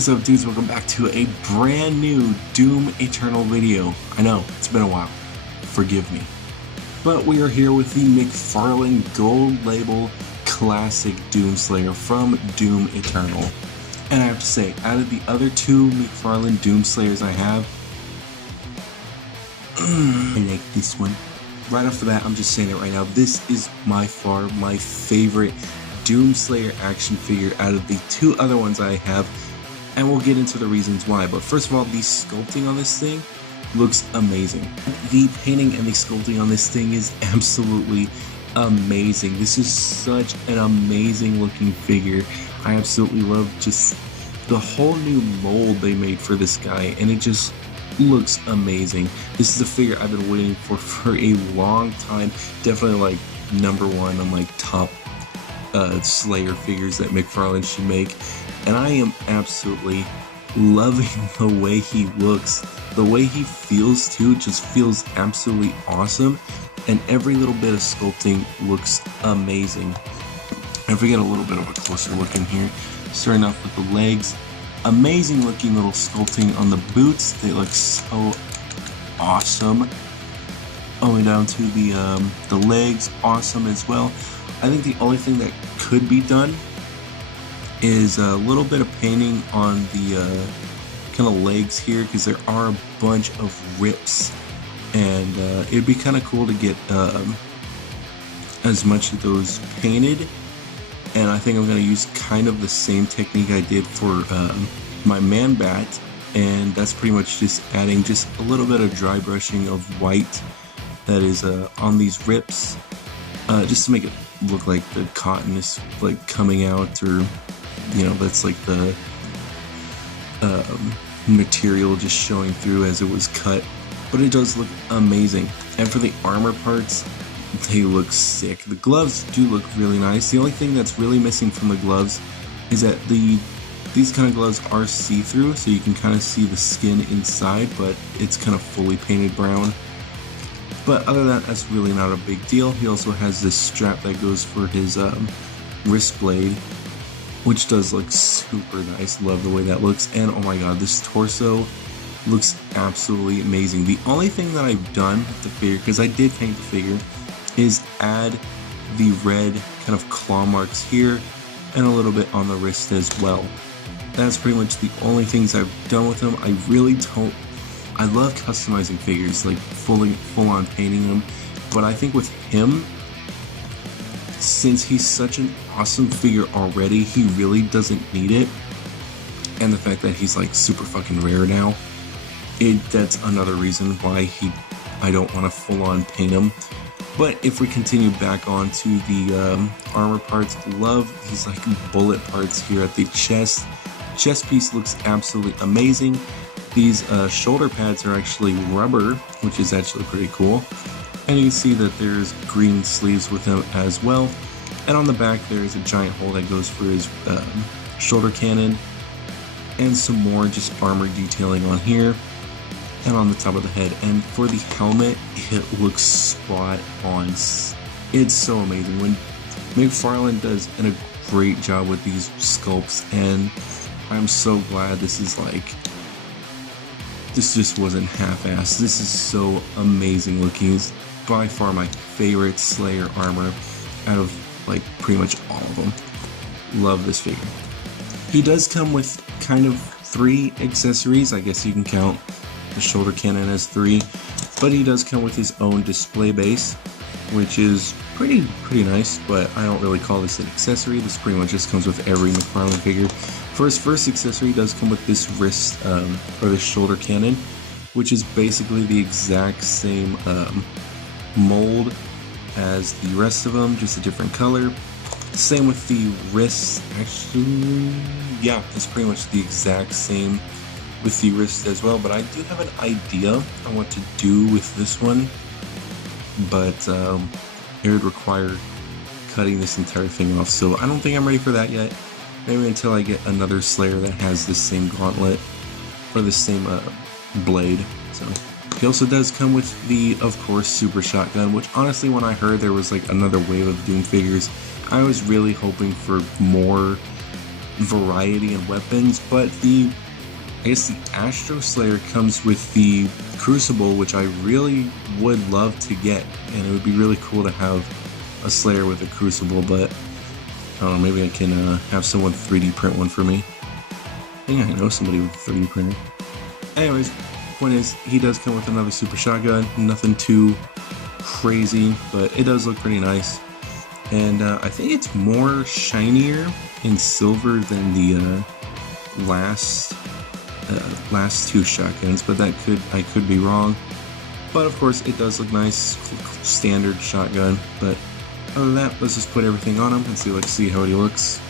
What is up, dudes? Welcome back to a brand new Doom Eternal video. I know, it's been a while. Forgive me. But we are here with the McFarlane Gold Label Classic Doomslayer from Doom Eternal. And I have to say, out of the other two McFarlane Doomslayers I have, I like this one. Right off the bat, I'm just saying it right now, this is by far my favorite Doomslayer action figure out of the two other ones I have. And we'll get into the reasons why. But first of all, the sculpting on this thing looks amazing. The painting and the sculpting on this thing is absolutely amazing. This is such an amazing looking figure. I absolutely love just the whole new mold they made for this guy, and it just looks amazing. This is a figure I've been waiting for a long time. Definitely like number one on like top Slayer figures that McFarlane should make. And I am absolutely loving the way he looks. The way he feels too, just feels absolutely awesome. And every little bit of sculpting looks amazing. If we get a little bit of a closer look in here, starting off with the legs. Amazing looking little sculpting on the boots. They look so awesome. All the way down to the legs, awesome as well. I think the only thing that could be done is a little bit of painting on the kind of legs here, because there are a bunch of rips, and it'd be kind of cool to get as much of those painted. And I think I'm going to use kind of the same technique I did for my Man Bat, and that's pretty much just adding just a little bit of dry brushing of white that is on these rips, just to make it look like the cotton is like coming out, or you know, that's like the material just showing through as it was cut. But it does look amazing. And for the armor parts, they look sick. The gloves do look really nice. The only thing that's really missing from the gloves is that these kind of gloves are see-through, so you can kind of see the skin inside, but it's kind of fully painted brown. But other than that, that's really not a big deal. He also has this strap that goes for his wrist blade, which does look super nice. Love the way that looks. And oh my god, this torso looks absolutely amazing. The only thing that I've done with the figure, because I did paint the figure, is add the red kind of claw marks here and a little bit on the wrist as well. That's pretty much the only things I've done with them. I really don't. I love customizing figures, like full on painting them, but I think with him, since he's such an awesome figure already, he really doesn't need it. And the fact that he's like super fucking rare now, that's another reason why I don't want to full on paint him. But if we continue back on to the armor parts, love these like bullet parts here at the chest. Chest piece looks absolutely amazing. These shoulder pads are actually rubber, which is actually pretty cool. And you can see that there's green sleeves with them as well. And on the back there is a giant hole that goes for his shoulder cannon. And some more just armor detailing on here and on the top of the head. And for the helmet, it looks spot on. It's so amazing. When McFarlane does a great job with these sculpts, and I'm so glad this is like, this just wasn't half-assed. This is so amazing looking. It's by far my favorite Slayer armor out of like pretty much all of them. Love this figure. He does come with kind of 3 accessories. I guess you can count the shoulder cannon as 3, but he does come with his own display base, which is pretty nice, but I don't really call this an accessory. This pretty much just comes with every McFarlane figure. For his first accessory, he does come with this wrist, or this shoulder cannon, which is basically the exact same mold as the rest of them, just a different color. Same with the wrist, actually, yeah, it's pretty much the exact same with the wrist as well, but I do have an idea on what to do with this one, but it would require cutting this entire thing off, so I don't think I'm ready for that yet. Maybe until I get another Slayer that has the same gauntlet, or the same blade. So he also does come with the, of course, super shotgun, which honestly, when I heard there was like another wave of Doom figures, I was really hoping for more variety in weapons, but I guess the Astro Slayer comes with the Crucible, which I really would love to get, and it would be really cool to have a Slayer with a Crucible, but I don't know, maybe I can have someone 3D print one for me. I think I know somebody with a 3D printer. Anyways, point is, he does come with another super shotgun, nothing too crazy, but it does look pretty nice. And I think it's more shinier in silver than the last two shotguns, but I could be wrong. But of course, it does look nice, standard shotgun. But other than that, let's just put everything on him and see how he looks.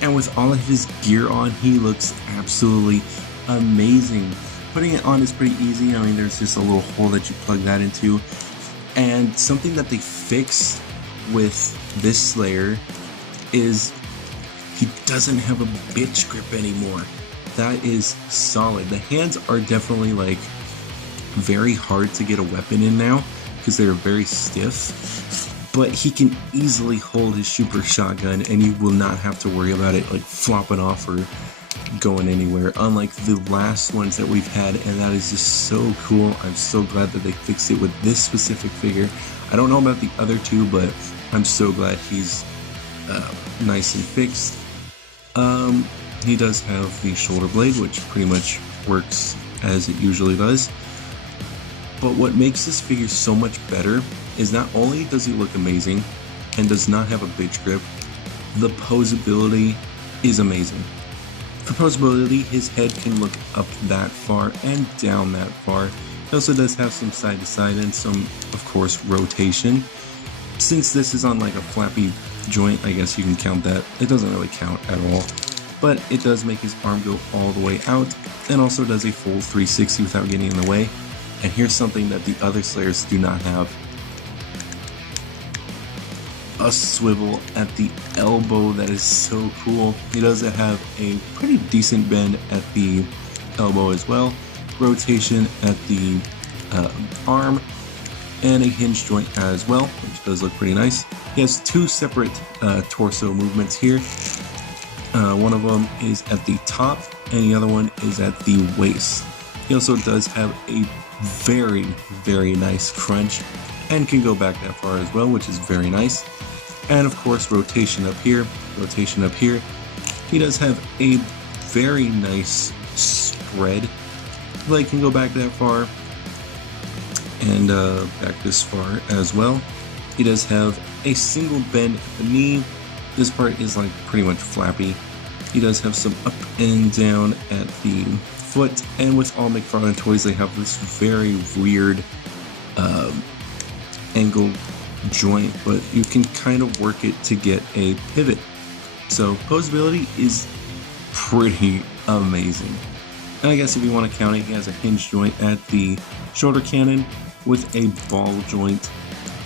And with all of his gear on, he looks absolutely amazing. Putting it on is pretty easy. I mean, there's just a little hole that you plug that into. And something that they fixed with this Slayer is he doesn't have a bitch grip anymore. That is solid. The hands are definitely like very hard to get a weapon in now because they're very stiff, but he can easily hold his super shotgun and you will not have to worry about it like flopping off or going anywhere, unlike the last ones that we've had, and that is just so cool. I'm so glad that they fixed it with this specific figure. I don't know about the other two, but I'm so glad he's nice and fixed. He does have the shoulder blade, which pretty much works as it usually does. But what makes this figure so much better is not only does he look amazing and does not have a bitch grip, the posability is amazing. For posability, his head can look up that far and down that far. He also does have some side to side and some, of course, rotation. Since this is on like a flappy joint, I guess you can count that. It doesn't really count at all. But it does make his arm go all the way out, and also does a full 360 without getting in the way. And here's something that the other Slayers do not have. A swivel at the elbow that is so cool. He does have a pretty decent bend at the elbow as well. Rotation at the arm, and a hinge joint as well, which does look pretty nice. He has two separate torso movements here. One of them is at the top, and the other one is at the waist. He also does have a very, very nice crunch, and can go back that far as well, which is very nice. And of course, rotation up here, rotation up here. He does have a very nice spread. Leg can go back that far, and back this far as well. He does have a single bend at the knee. This part is like pretty much flappy. He does have some up and down at the foot, and with all McFarlane toys, they have this very weird angle joint, but you can kind of work it to get a pivot. So posability is pretty amazing. And I guess if you want to count it, he has a hinge joint at the shoulder cannon with a ball joint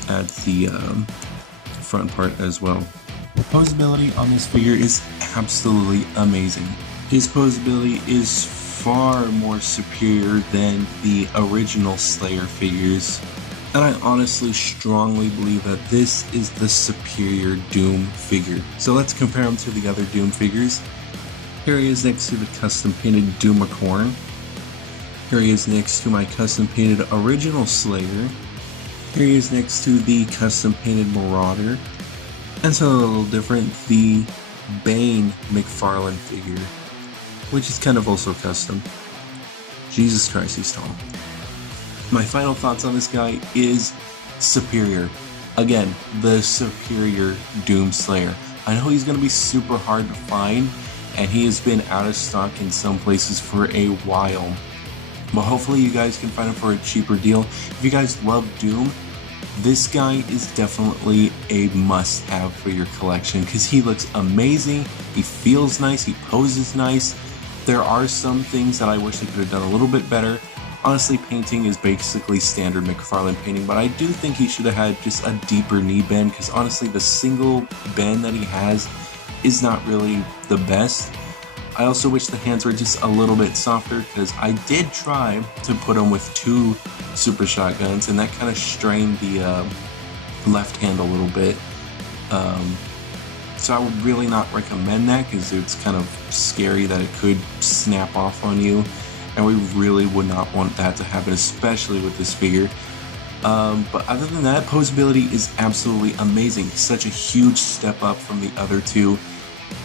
at the front part as well. The posability on this figure is absolutely amazing. His posability is far more superior than the original Slayer figures, and I honestly strongly believe that this is the superior Doom figure. So let's compare him to the other Doom figures. Here he is next to the custom painted Doomacorn. Here he is next to my custom painted original Slayer. Here he is next to the custom painted Marauder. And so a little different, the Bane McFarlane figure, which is kind of also custom. Jesus Christ, he's tall. My final thoughts on this guy is superior. Again, the superior Doom Slayer. I know he's going to be super hard to find, and he has been out of stock in some places for a while. But hopefully you guys can find him for a cheaper deal. If you guys love Doom, this guy is definitely a must-have for your collection because he looks amazing, he feels nice, he poses nice. There are some things that I wish they could have done a little bit better. Honestly, painting is basically standard McFarlane painting, but I do think he should have had just a deeper knee bend because honestly, the single bend that he has is not really the best. I also wish the hands were just a little bit softer because I did try to put him with two super shotguns and that kind of strained the left hand a little bit. So I would really not recommend that because it's kind of scary that it could snap off on you, and we really would not want that to happen, especially with this figure. But other than that, posability is absolutely amazing. Such a huge step up from the other two,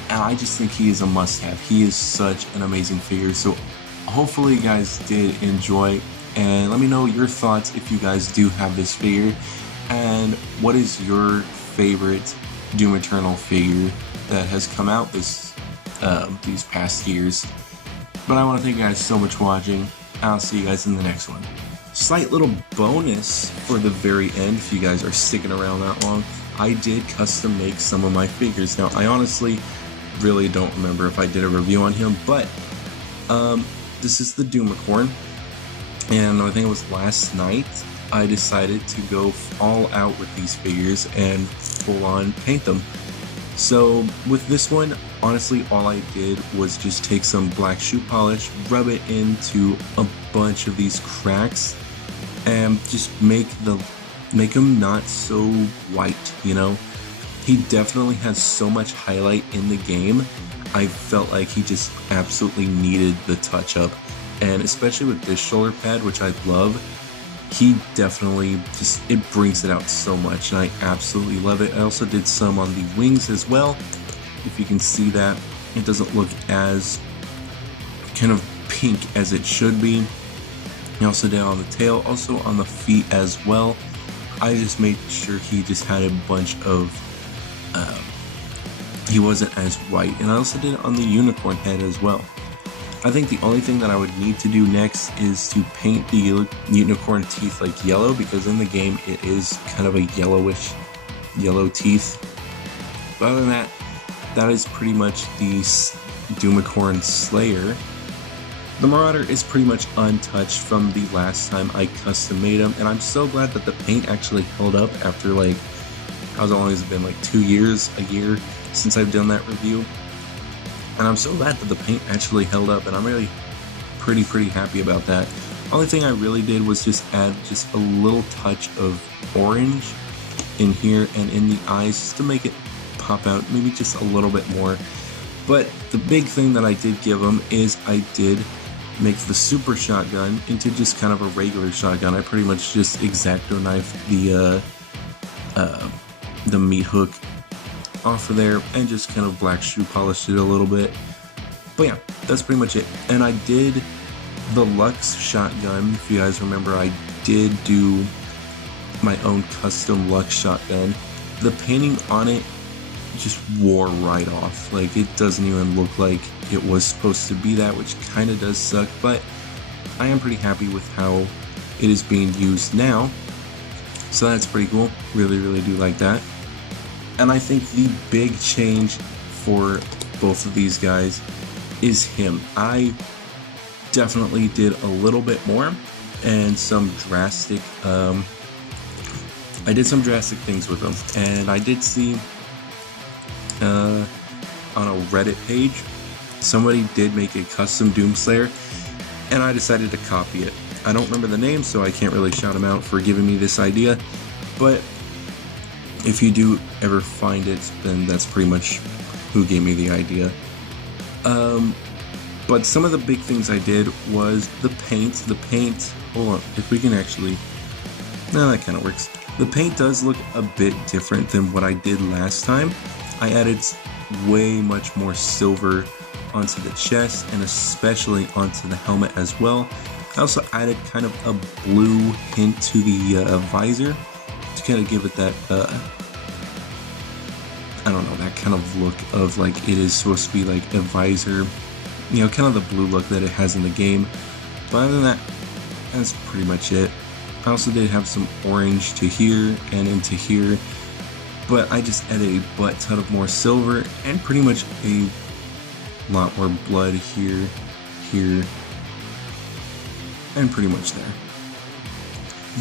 and I just think he is a must-have. He is such an amazing figure. So hopefully you guys did enjoy, and let me know your thoughts if you guys do have this figure, and what is your favorite Doom Eternal figure that has come out these past years. But I want to thank you guys so much for watching. I'll see you guys in the next one. Slight little bonus for the very end, if you guys are sticking around that long, I did custom make some of my figures. Now, I honestly really don't remember if I did a review on him, but this is the Doomicorn, and I think it was last night I decided to go all out with these figures and full on paint them. So with this one, honestly, all I did was just take some black shoe polish, rub it into a bunch of these cracks, and just make them not so white, you know? He definitely has so much highlight in the game. I felt like he just absolutely needed the touch up, and especially with this shoulder pad, which I love, he definitely just, it brings it out so much, and I absolutely love it. I also did some on the wings as well. If you can see that, it doesn't look as kind of pink as it should be. I also did on the tail, also on the feet as well. I just made sure he just had a bunch of, he wasn't as white, and I also did it on the unicorn head as well. I think the only thing that I would need to do next is to paint the unicorn teeth like yellow, because in the game it is kind of a yellowish yellow teeth. But other than that, that is pretty much the Doomicorn Slayer. The Marauder is pretty much untouched from the last time I custom made him, and I'm so glad that the paint actually held up after like, how's it always been, like 2 years, a year since I've done that review. And I'm so glad that the paint actually held up, and I'm really pretty happy about that. Only thing I really did was just add just a little touch of orange in here and in the eyes, just to make it pop out maybe just a little bit more. But the big thing that I did give him is I did make the super shotgun into just kind of a regular shotgun. I pretty much just X-Acto knifed the meat hook off of there and just kind of black shoe polished it a little bit. But yeah, that's pretty much it. And I did the Lux shotgun. If you guys remember, I did do my own custom Lux shotgun. The painting on it just wore right off. Like, it doesn't even look like it was supposed to be that, which kind of does suck, but I am pretty happy with how it is being used now. So that's pretty cool. Really do like that. And I think the big change for both of these guys is him. I definitely did a little bit more and some drastic, I did some drastic things with them. And I did see on a Reddit page, somebody did make a custom Doomslayer, and I decided to copy it. I don't remember the name, so I can't really shout him out for giving me this idea, but if you do ever find it, then that's pretty much who gave me the idea. But some of the big things I did was the paint. The paint, hold on, if we can actually, no, that kind of works. The paint does look a bit different than what I did last time. I added way much more silver onto the chest and especially onto the helmet as well. I also added kind of a blue hint to the visor to kind of give it that, I don't know, that kind of look of like it is supposed to be like a visor, you know, kind of the blue look that it has in the game. But other than that, that's pretty much it. I also did have some orange to here and into here, but I just added a butt ton of more silver and pretty much a lot more blood here, here, and pretty much there.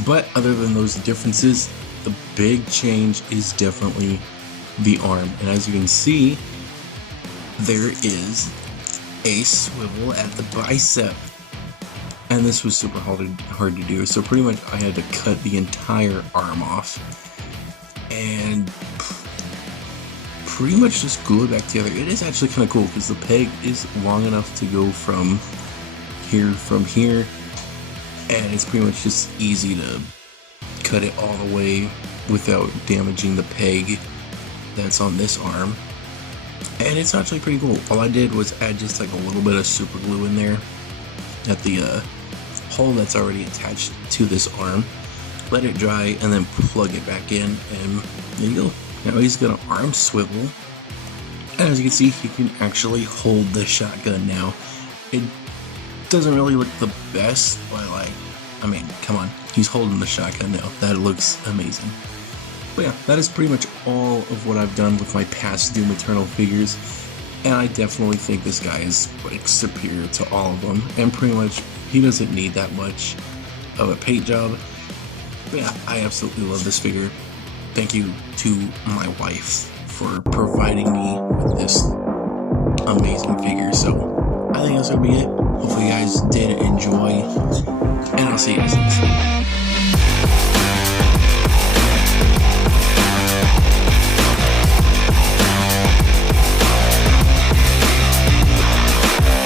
But other than those differences, the big change is definitely the arm. And as you can see, there is a swivel at the bicep. And this was super hard to do, so pretty much I had to cut the entire arm off. And pretty much just glue it back together. It is actually kind of cool because the peg is long enough to go from here, and it's pretty much just easy to cut it all the way without damaging the peg that's on this arm. And it's actually pretty cool. All I did was add just like a little bit of super glue in there at the hole that's already attached to this arm. Let it dry and then plug it back in, and there you go. Now he's got an arm swivel, and as you can see, he can actually hold the shotgun now. It doesn't really look the best, but like, I mean, come on, he's holding the shotgun now. That looks amazing. But yeah, that is pretty much all of what I've done with my past Doom Eternal figures, and I definitely think this guy is like superior to all of them, and pretty much he doesn't need that much of a paint job. But yeah, I absolutely love this figure. Thank you to my wife for providing me with this amazing figure. So I think that's gonna be it. Hopefully you guys did enjoy